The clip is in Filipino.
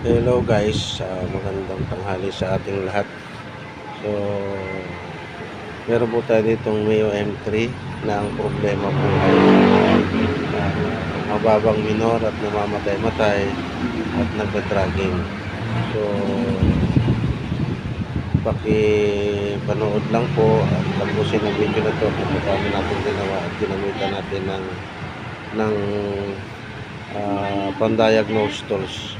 Hello guys, magandang tanghali sa ating lahat. So, meron po tayo ditong Mio M3 na ang problema po ay mababang minor at namamatay-matay at nagda-dragging. So, pakipanood lang po at tapusin ang video na to kung paano natin ginawa at ginamitan natin ng pan-diagnose tools